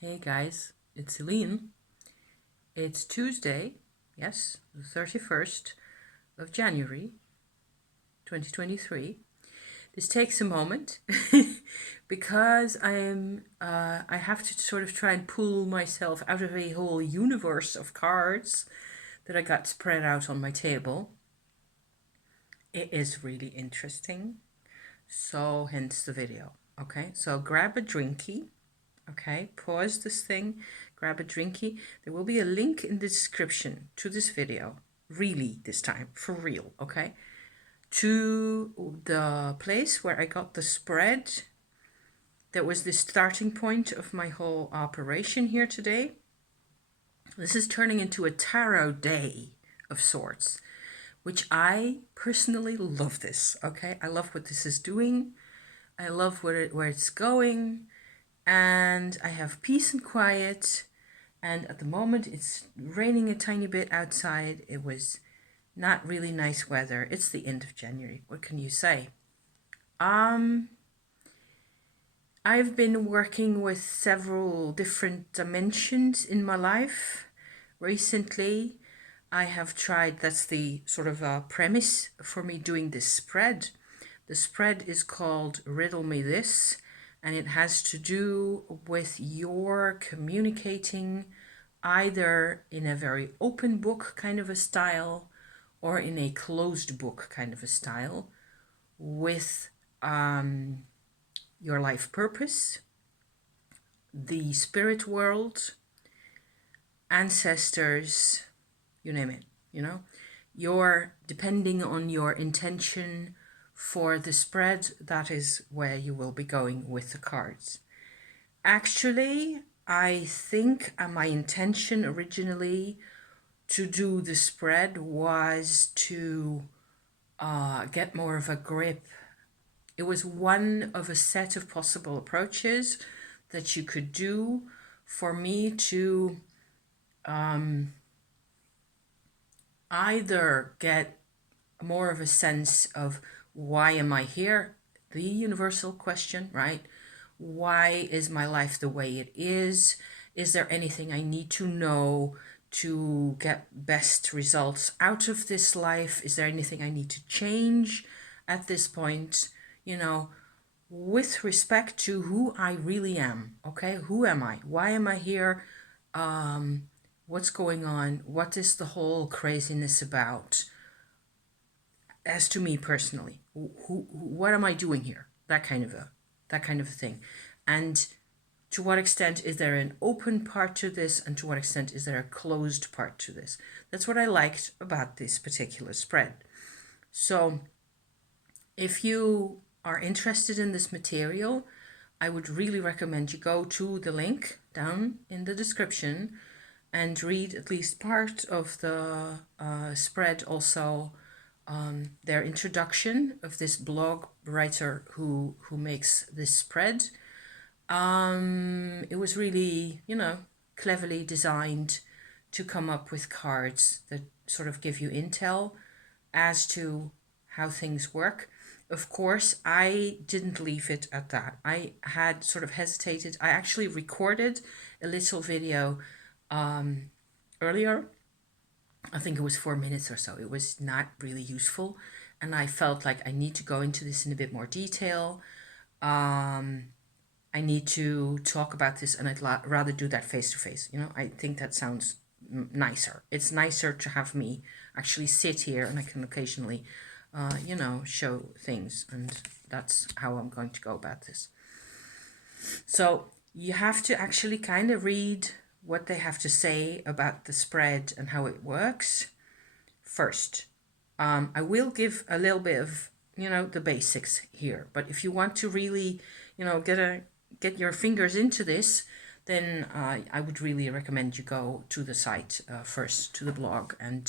Hey guys, it's Celine. It's Tuesday, yes, the 31st of January 2023. This takes a moment because I have to sort of try and pull myself out of a whole universe of cards that I got spread out on my table. It is really interesting, so hence the video. Okay, so grab a drinky. Okay, pause this thing, grab a drinky. There will be a link in the description to this video, really this time, for real, okay? To the place where I got the spread that was the starting point of my whole operation here today. This is turning into a tarot day of sorts, which I personally love this, okay? I love what this is doing. I love where it's going. And I have peace and quiet, and at the moment it's raining a tiny bit outside. It was not really nice weather. It's the end of January. What can you say? I've been working with several different dimensions in my life recently. I have tried, that's the sort of premise for me doing this spread. The spread is called Riddle Me This, and it has to do with your communicating either in a very open book kind of a style or in a closed book kind of a style with your life purpose, the spirit world, ancestors, you name it, you're depending on your intention for the spread. That is where you will be going with the cards. Actually, I think my intention originally to do the spread was to get more of a grip. It was one of a set of possible approaches that you could do for me to either get more of a sense of why am I here? The universal question, right? Why is my life the way it is? Is there anything I need to know to get best results out of this life? Is there anything I need to change at this point? With respect to who I really am, okay? Who am I? Why am I here? What's going on? What is the whole craziness about? As to me personally, what am I doing here? That kind of a thing. And to what extent is there an open part to this, and to what extent is there a closed part to this? That's what I liked about this particular spread. So if you are interested in this material, I would really recommend you go to the link down in the description and read at least part of the spread. Also, their introduction of this blog writer who makes this spread. It was really, cleverly designed to come up with cards that sort of give you intel as to how things work. Of course, I didn't leave it at that. I had sort of hesitated. I actually recorded a little video earlier. I think it was 4 minutes or so. It was not really useful, and I felt like I need to go into this in a bit more detail. I need to talk about this, and I'd rather do that face to face. I think that sounds nicer. It's nicer to have me actually sit here, and I can occasionally, show things, and that's how I'm going to go about this. So you have to actually kind of read what they have to say about the spread and how it works first. I will give a little bit of, the basics here, but if you want to really, get your fingers into this, then I would really recommend you go to the site first, to the blog, and,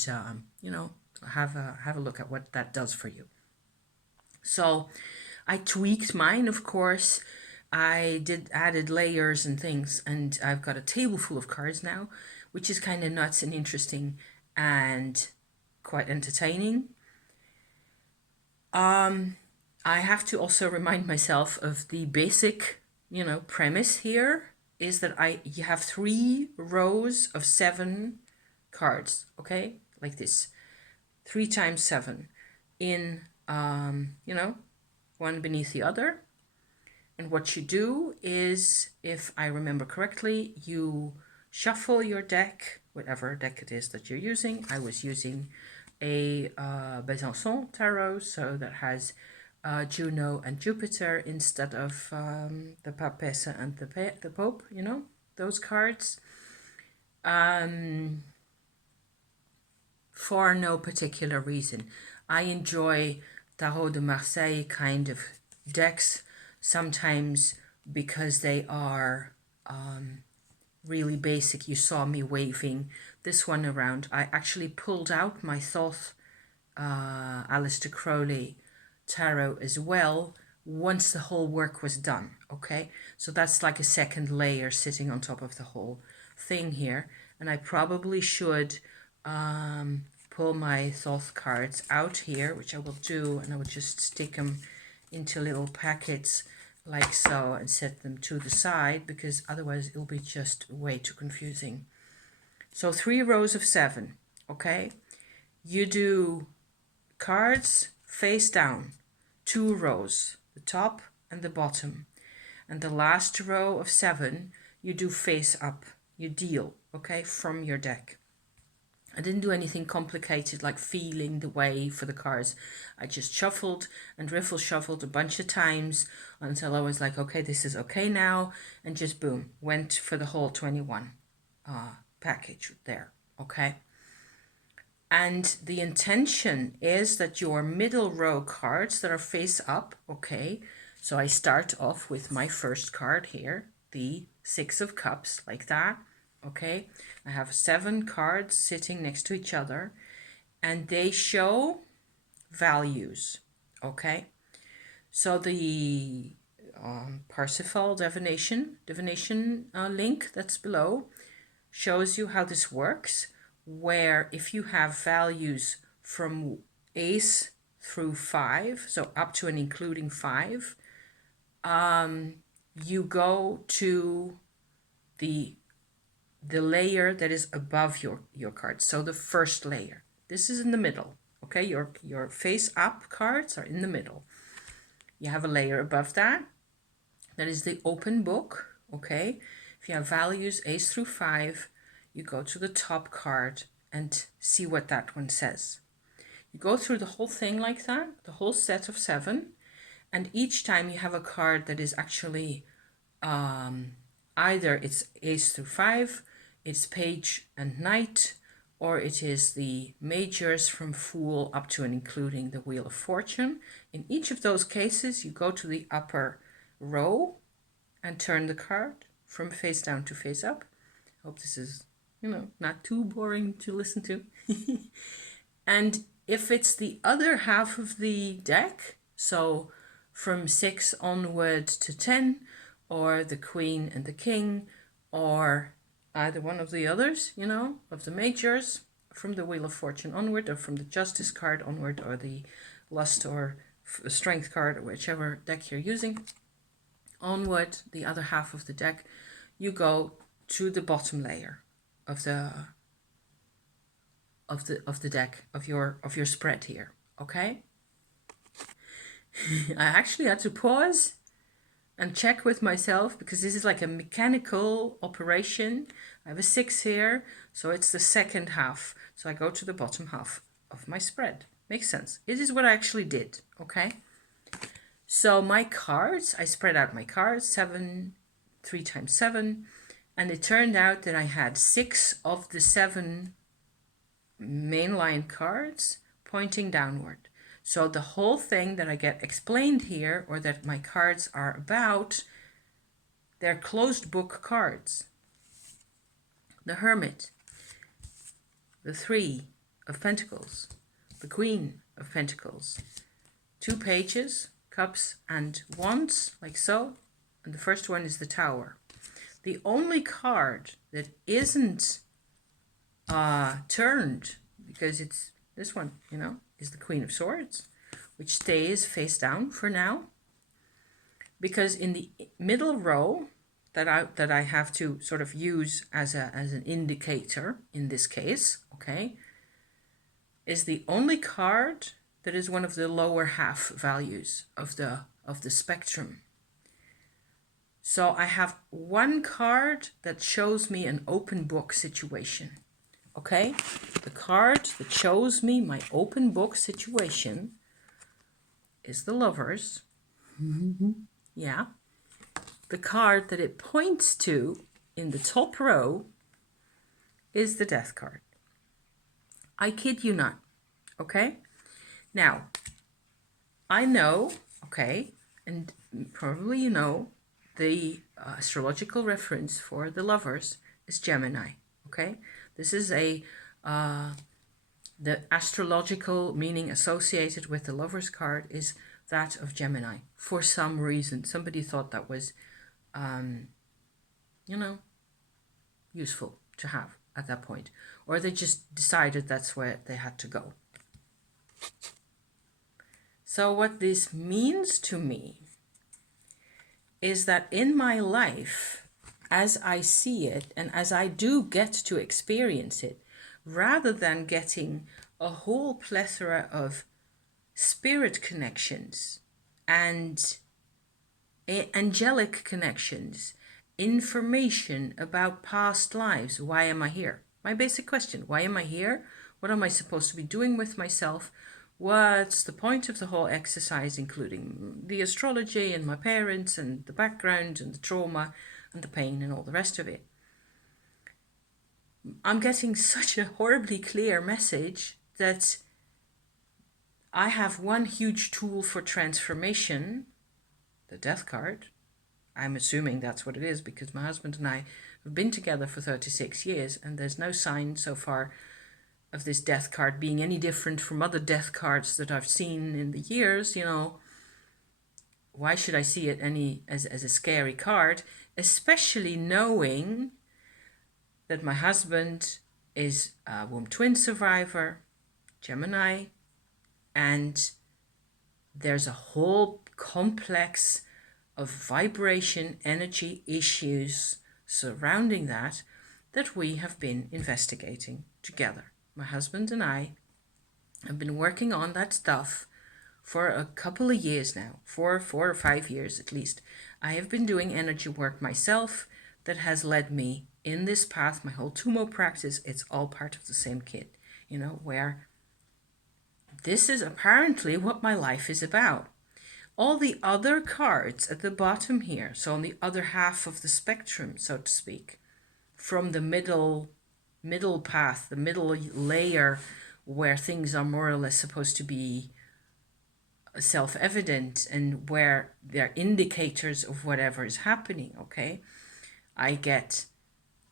have a look at what that does for you. So I tweaked mine, of course. I added layers and things, and I've got a table full of cards now, which is kind of nuts and interesting and quite entertaining. I have to also remind myself of the basic, premise here. is that you have 3 rows of 7 cards, okay? Like this, 3 times 7 in, you know, one beneath the other. And what you do is, if I remember correctly, you shuffle your deck, whatever deck it is that you're using. I was using a Besançon tarot, so that has Juno and Jupiter instead of the Papessa and the Pope, you know, those cards. For no particular reason. I enjoy Tarot de Marseille kind of decks, sometimes because they are really basic. You saw me waving this one around. I actually pulled out my Thoth Aleister Crowley tarot as well once the whole work was done, okay? So that's like a second layer sitting on top of the whole thing here. And I probably should pull my Thoth cards out here, which I will do, and I will just stick them into little packets like so and set them to the side, because otherwise it'll be just way too confusing. So 3 rows of 7, okay? You do cards face down, 2 rows, the top and the bottom. And the last row of 7, you do face up, you deal, okay, from your deck. I didn't do anything complicated like feeling the way for the cards. I just shuffled and riffle shuffled a bunch of times until I was like, okay, this is okay now. And just boom, went for the whole 21 package there, okay? And the intention is that your middle row cards that are face up, okay? So I start off with my first card here, the 6 of Cups, like that. Okay, I have 7 cards sitting next to each other, and they show values. Okay, so the Parsifal divination link that's below shows you how this works, where if you have values from ace through 5, so up to and including 5, you go to the layer that is above your cards. So the first layer. This is in the middle. Okay, your face up cards are in the middle. You have a layer above that. That is the open book. Okay, if you have values ace through 5, you go to the top card and see what that one says. You go through the whole thing like that, the whole set of 7, and each time you have a card that is actually either it's ace through 5, it's page and knight, or it is the majors from Fool up to and including the Wheel of Fortune. In each of those cases, you go to the upper row and turn the card from face down to face up. I hope this is, not too boring to listen to. And if it's the other half of the deck, so from 6 onward to 10, or the Queen and the King, or either one of the others, of the majors, from the Wheel of Fortune onward, or from the Justice card onward, or the Lust or Strength card, or whichever deck you're using, onward, the other half of the deck, you go to the bottom layer of the deck, of your spread here, okay? I actually had to pause and check with myself, because this is like a mechanical operation. I have a 6 here, so it's the second half. So I go to the bottom half of my spread. Makes sense. It is what I actually did, okay? So my cards, I spread out my cards, 3 times 7, and it turned out that I had 6 of the 7 mainline cards pointing downward. So the whole thing that I get explained here, or that my cards are about, they're closed book cards. The Hermit, the 3 of Pentacles, the Queen of Pentacles, 2 pages, Cups and Wands, like so, and the first one is the Tower. The only card that isn't turned, because it's this one, is the Queen of Swords, which stays face down for now. Because in the middle row, that I have to sort of use as an indicator in this case, okay, is the only card that is one of the lower half values of the spectrum. So I have one card that shows me an open book situation. Okay, the card that shows me my open book situation is the Lovers. Yeah. The card that it points to in the top row is the Death card. I kid you not. Okay? Now, I know, okay, and probably you know, the astrological reference for the Lovers is Gemini. Okay? This is the astrological meaning associated with the Lovers card is that of Gemini. For some reason, somebody thought that was, useful to have at that point. Or they just decided that's where they had to go. So what this means to me is that in my life, as I see it and as I do get to experience it, rather than getting a whole plethora of spirit connections and angelic connections, information about past lives. Why am I here? My basic question, why am I here? What am I supposed to be doing with myself? What's the point of the whole exercise, including the astrology and my parents and the background and the trauma and the pain and all the rest of it? I'm getting such a horribly clear message that I have one huge tool for transformation, the Death card. I'm assuming that's what it is because my husband and I have been together for 36 years and there's no sign so far of this Death card being any different from other Death cards that I've seen in the years. Why should I see it as a scary card, especially knowing that my husband is a womb twin survivor, Gemini, and there's a whole complex of vibration energy issues surrounding that we have been investigating together. My husband and I have been working on that stuff for a couple of years now, 4 or 5 years at least. I have been doing energy work myself that has led me in this path. My whole Tumo practice, it's all part of the same kit, where this is apparently what my life is about. All the other cards at the bottom here, so on the other half of the spectrum, so to speak, from the middle path, the middle layer where things are more or less supposed to be self-evident and where they're indicators of whatever is happening, okay? I get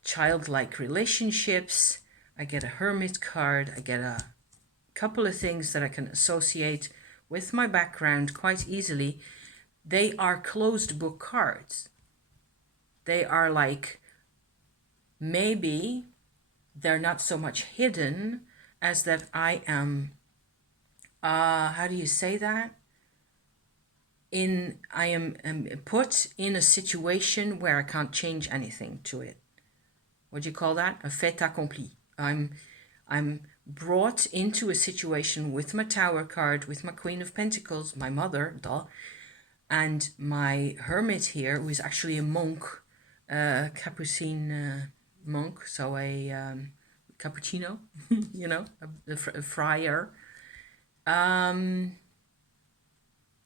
childlike relationships, I get a Hermit card, I get a couple of things that I can associate with my background quite easily. They are closed book cards. They are like, maybe they're not so much hidden as that I am, how do you say that? I am put in a situation where I can't change anything to it. What do you call that? A fait accompli. I'm brought into a situation with my Tower card, with my Queen of Pentacles, my mother, and my Hermit here, who is actually a monk, Capuchin monk, so a cappuccino, a friar.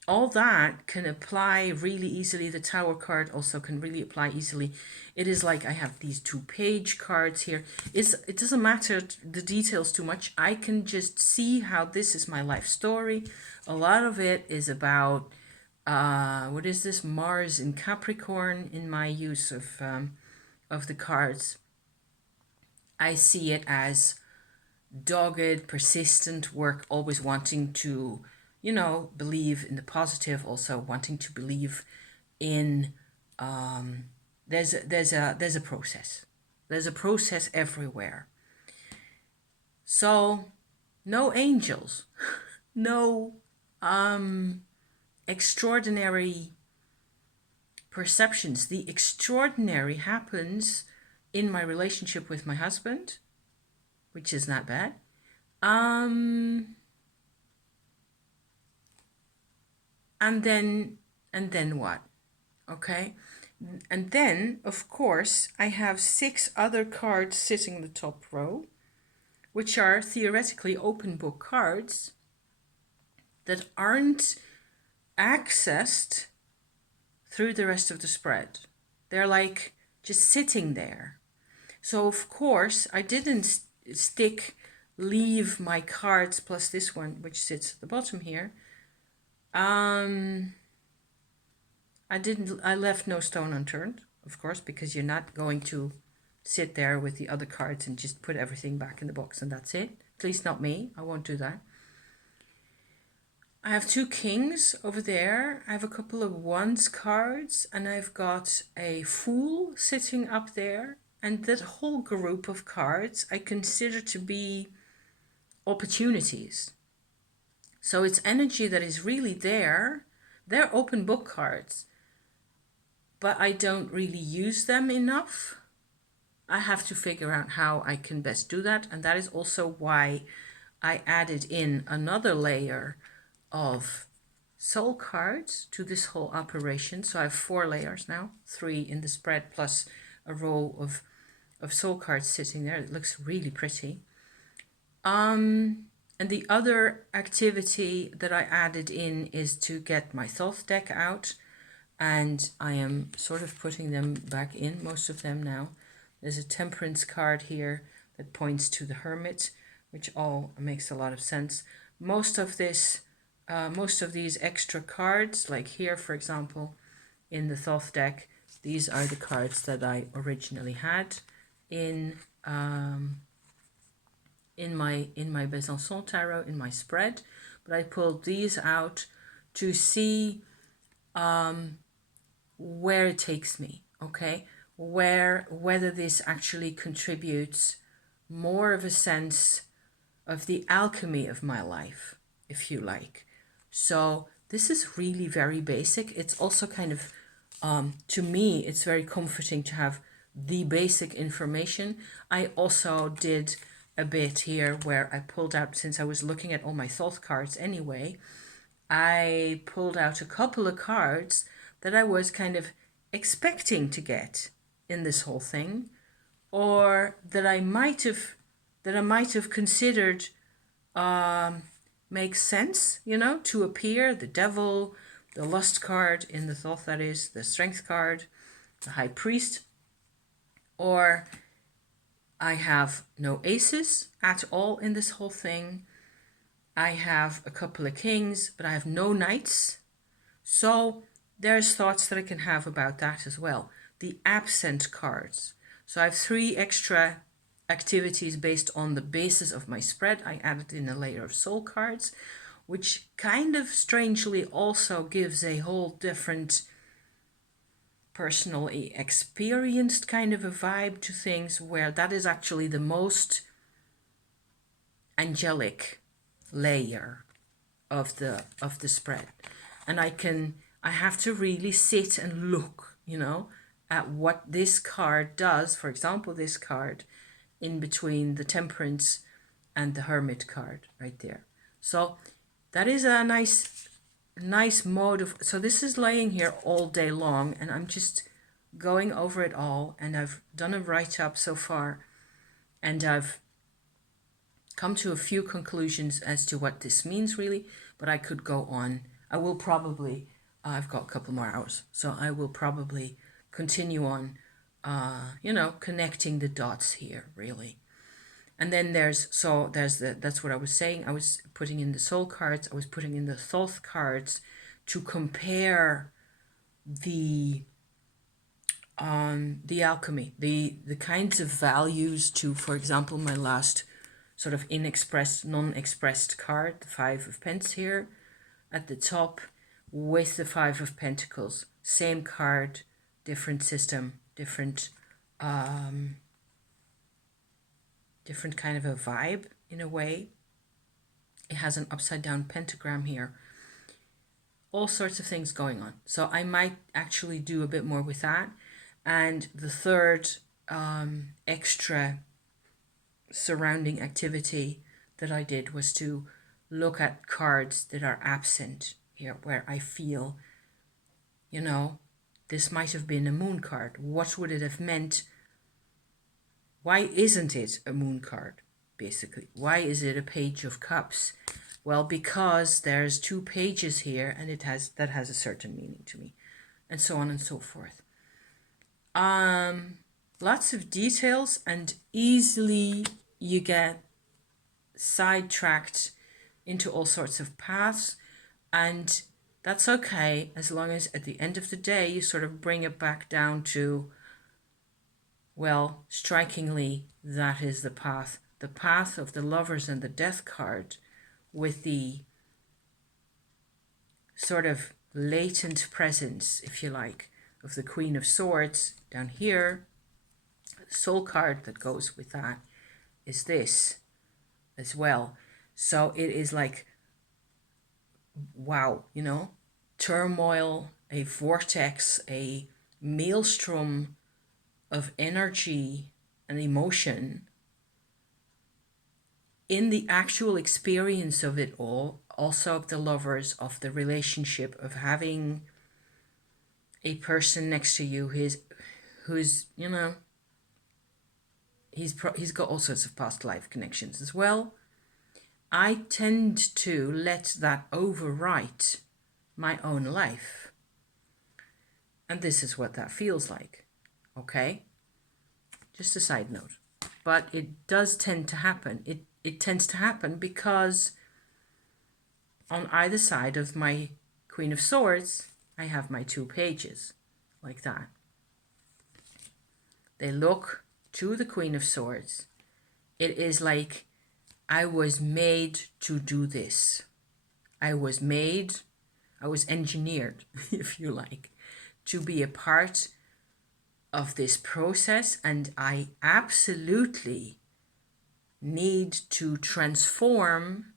All that can apply really easily. The Tower card also can really apply easily. It is like I have these 2-page cards here. It doesn't matter the details too much. I can just see how this is my life story. A lot of it is about, what is this? Mars in Capricorn in my use of the cards. I see it as dogged, persistent work, always wanting to, believe in the positive, also wanting to believe in, there's a process. There's a process everywhere. So, no angels, no extraordinary perceptions. The extraordinary happens in my relationship with my husband, which is not bad. And then what? Okay. And then, of course, I have 6 other cards sitting in the top row, which are theoretically open book cards that aren't accessed through the rest of the spread. They're like just sitting there. So, of course, I didn't leave my cards plus this one, which sits at the bottom here. I left no stone unturned, of course, because you're not going to sit there with the other cards and just put everything back in the box and that's it. At least not me. I won't do that. I have 2 kings over there. I have a couple of wands cards and I've got a fool sitting up there. And that whole group of cards I consider to be opportunities. So it's energy that is really there. They're open book cards, but I don't really use them enough. I have to figure out how I can best do that. And that is also why I added in another layer of soul cards to this whole operation. So I have 4 layers now, 3 in the spread plus a row of soul cards sitting there. It looks really pretty. And the other activity that I added in is to get my Thoth deck out, and I am sort of putting them back in, most of them now. There's a Temperance card here that points to the Hermit, which all makes a lot of sense. Most of these extra cards, like here, for example, in the Thoth deck, these are the cards that I originally had in my Besançon tarot, in my spread, but I pulled these out to see where it takes me, okay? Whether this actually contributes more of a sense of the alchemy of my life, if you like. So this is really very basic. It's also kind of, to me, it's very comforting to have the basic information. I also did a bit here where I pulled out, since I was looking at all my Thoth cards anyway, I pulled out a couple of cards that I was kind of expecting to get in this whole thing, or that I might have considered makes sense, to appear. The Devil, the Lust card in the Thoth, that is, the Strength card, the High Priest, or I have no aces at all in this whole thing. I have a couple of kings, but I have no knights. So there's thoughts that I can have about that as well. The absent cards. So I have 3 extra activities based on the basis of my spread. I added in a layer of soul cards, which kind of strangely also gives a whole different personally experienced kind of a vibe to things, where that is actually the most angelic layer of the spread. And I have to really sit and look, at what this card does. For example, this card in between the Temperance and the Hermit card right there. So that is a nice mode of, so this is laying here all day long and I'm just going over it all, and I've done a write-up so far, and I've come to a few conclusions as to what this means really, but I could go on. I will probably, I've got a couple more hours, so I will probably continue on, connecting the dots here really. And then that's what I was saying. I was putting in the soul cards, I was putting in the Thoth cards to compare the alchemy, the kinds of values to, for example, my last sort of non-expressed card, the 5 of Pence here at the top, with the 5 of Pentacles. Same card, different system, different kind of a vibe in a way. It has an upside down pentagram here. all sorts of things going on. So I might actually do a bit more with that. And the third extra surrounding activity that I did was to look at cards that are absent here, where I feel, this might have been a moon card. What would it have meant? Why isn't it a moon card, basically? Why is it a page of cups? Well, because there's 2 pages here, and that has a certain meaning to me, and so on and so forth. Lots of details, and easily you get sidetracked into all sorts of paths, and that's okay, as long as at the end of the day you sort of bring it back down to, well, strikingly, that is the path of the Lovers and the Death card, with the sort of latent presence, if you like, of the Queen of Swords down here. The Soul card that goes with that is this as well. So it is like, wow, turmoil, a vortex, a maelstrom of energy and emotion in the actual experience of it all, also of the lovers, of the relationship, of having a person next to you who's he's got all sorts of past life connections as well. I tend to let that overwrite my own life. And this is what that feels like. Okay? Just a side note. But it does tend to happen. It tends to happen because on either side of my Queen of Swords, I have my 2 pages, like that. They look to the Queen of Swords. It is like, I was made to do this. I was engineered, if you like, to be a part of this process, and I absolutely need to transform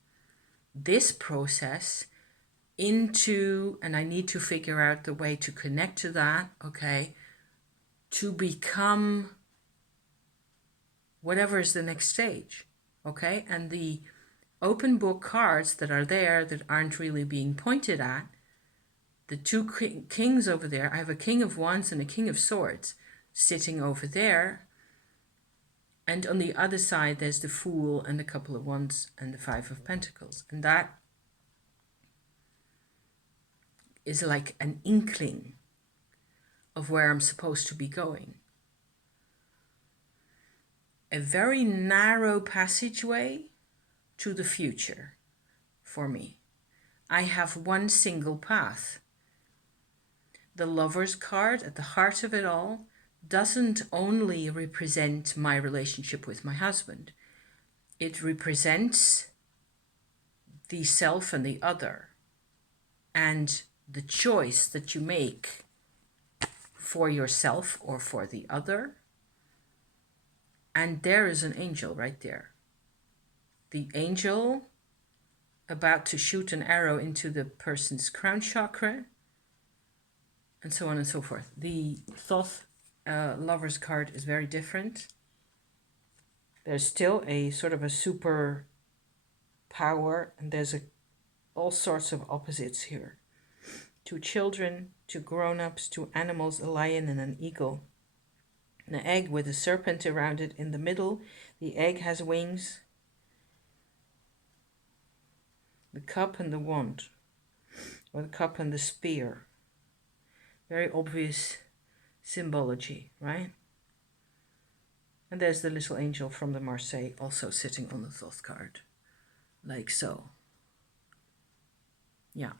this process into, and I need to figure out the way to connect to that, okay, to become whatever is the next stage, okay? And the open book cards that are there that aren't really being pointed at, the 2 kings over there, I have a King of Wands and a King of Swords sitting over there. And on the other side, there's the Fool and a couple of Wands and the 5 of Pentacles. And that is like an inkling of where I'm supposed to be going. A very narrow passageway to the future for me. I have one single path. The Lover's card at the heart of it all doesn't only represent my relationship with my husband. It represents the self and the other, and the choice that you make for yourself or for the other. And there is an angel right there. The angel about to shoot an arrow into the person's crown chakra, and so on and so forth. The Thoth Lover's card is very different. There's still a sort of a super power, and there's all sorts of opposites here. 2 children, 2 grown-ups, 2 animals, a lion and an eagle. An egg with a serpent around it in the middle. The egg has wings. The cup and the wand, or the cup and the spear. Very obvious symbology, right? And there's the little angel from the Marseille also sitting on the Thoth card, like so. Yeah.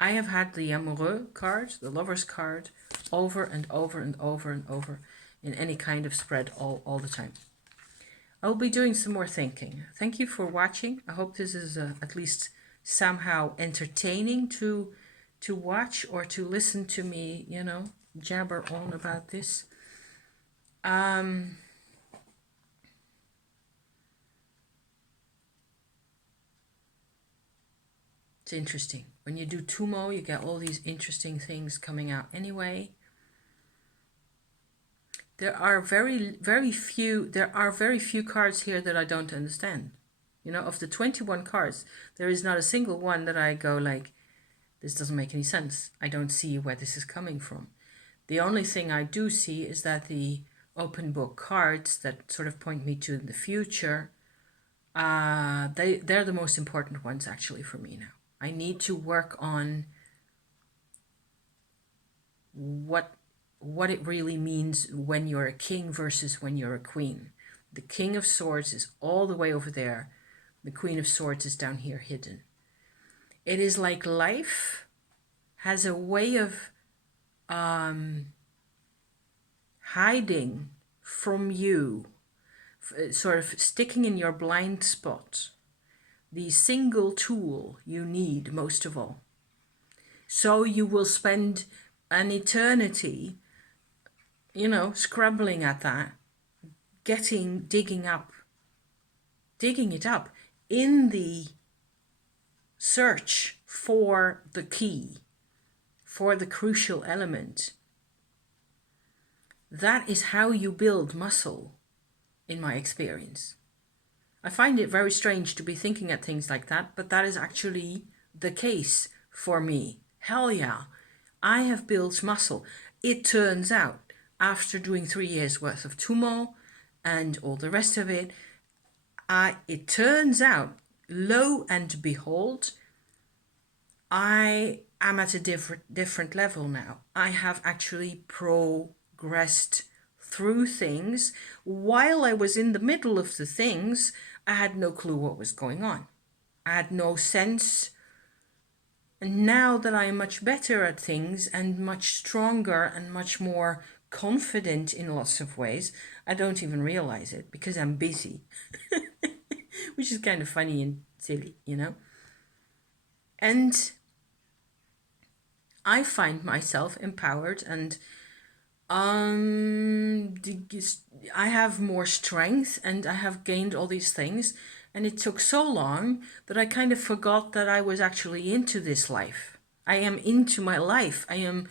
I have had the Amoureux card, the Lover's card, over and over and over and over in any kind of spread all the time. I'll be doing some more thinking. Thank you for watching. I hope this is at least somehow entertaining to watch or to listen to me, jabber on about this. It's interesting. When you do Tumo, you get all these interesting things coming out anyway. There are very few cards here that I don't understand. You know, of the 21 cards, there is not a single one that I go like, this doesn't make any sense. I don't see where this is coming from. The only thing I do see is that the open book cards that sort of point me to the future, they're the most important ones actually for me now. I need to work on what it really means when you're a king versus when you're a queen. The King of Swords is all the way over there. The Queen of Swords is down here hidden. It is like life has a way of hiding from you, sort of sticking in your blind spot, the single tool you need most of all. So you will spend an eternity, you know, scrabbling at that, digging it up in the search for the key, for the crucial element. That is how you build muscle, in my experience. I find it very strange to be thinking at things like that, but that is actually the case for me. Hell yeah, I have built muscle. It turns out, after doing 3 years worth of Tumo and all the rest of it, it turns out, lo and behold, I am at a different level now. I have actually progressed through things. While I was in the middle of the things, I had no clue what was going on. I had no sense. And now that I am much better at things and much stronger and much more confident in lots of ways, I don't even realize it because I'm busy. Which is kind of funny and silly, you know. And I find myself empowered, and I have more strength, and I have gained all these things. And it took so long that I kind of forgot that I was actually into this life. I am into my life. I am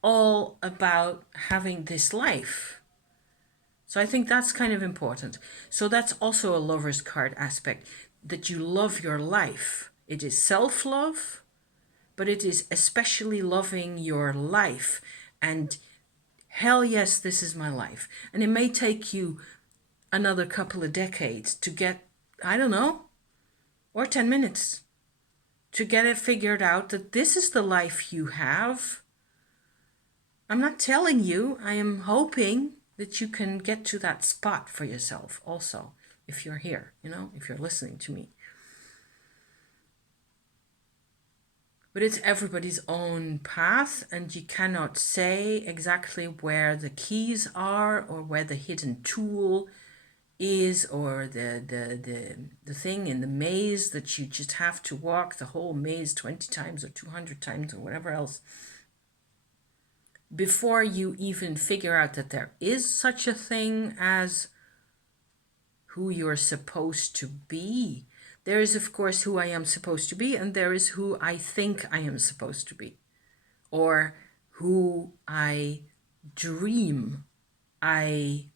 all about having this life. So I think that's kind of important. So that's also a lover's card aspect, that you love your life. It is self-love, but it is especially loving your life. And hell yes, this is my life. And it may take you another couple of decades to get, I don't know, or 10 minutes to get it figured out that this is the life you have. I'm not telling you, I am hoping that you can get to that spot for yourself also, if you're here, you know, if you're listening to me. But it's everybody's own path, and you cannot say exactly where the keys are or where the hidden tool is, or the thing in the maze that you just have to walk the whole maze 20 times or 200 times or whatever else before you even figure out that there is such a thing as who you're supposed to be. There is, of course, who I am supposed to be, and there is who I think I am supposed to be, or who I dream on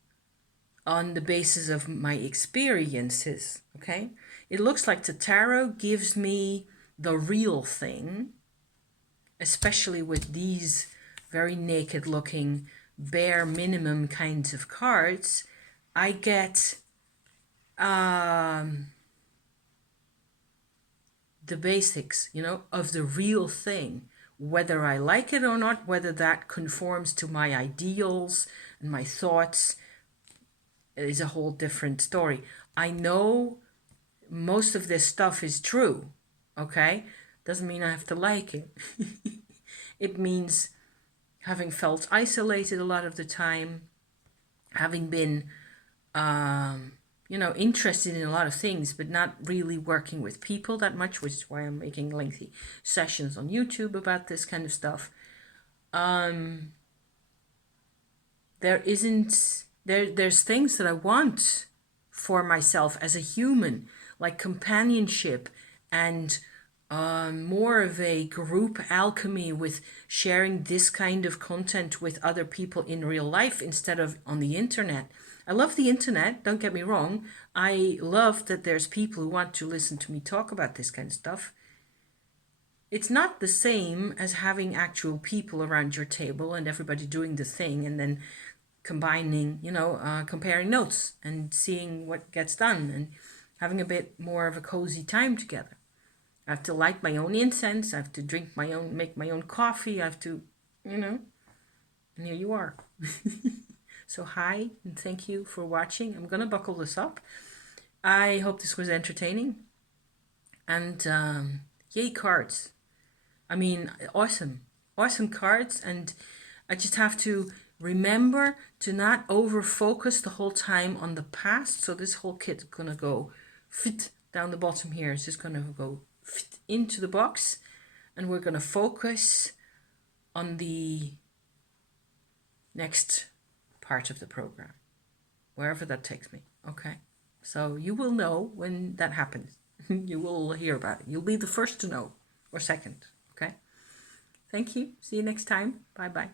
the basis of my experiences, okay? It looks like the tarot gives me the real thing, especially with these very naked looking, bare minimum kinds of cards. I get the basics, you know, of the real thing, whether I like it or not, whether that conforms to my ideals and my thoughts, is a whole different story. I know most of this stuff is true, okay? Doesn't mean I have to like it. It means having felt isolated a lot of the time, having been, you know, interested in a lot of things, but not really working with people that much, which is why I'm making lengthy sessions on YouTube about this kind of stuff. There's things that I want for myself as a human, like companionship and more of a group alchemy with sharing this kind of content with other people in real life instead of on the internet. I love the internet, don't get me wrong. I love that there's people who want to listen to me talk about this kind of stuff. It's not the same as having actual people around your table and everybody doing the thing and then combining, comparing notes and seeing what gets done and having a bit more of a cozy time together. I have to light my own incense. I have to make my own coffee. I have to, and here you are. So hi, and thank you for watching. I'm going to buckle this up. I hope this was entertaining. And yay, cards. I mean, awesome. Awesome cards. And I just have to remember to not over-focus the whole time on the past. So this whole kit's going to go fit down the bottom here. It's just going to go fit into the box. And we're going to focus on the next part of the program, wherever that takes me. Okay, so you will know when that happens. You will hear about it. You'll be the first to know, or second. Okay, thank you. See you next time. Bye bye.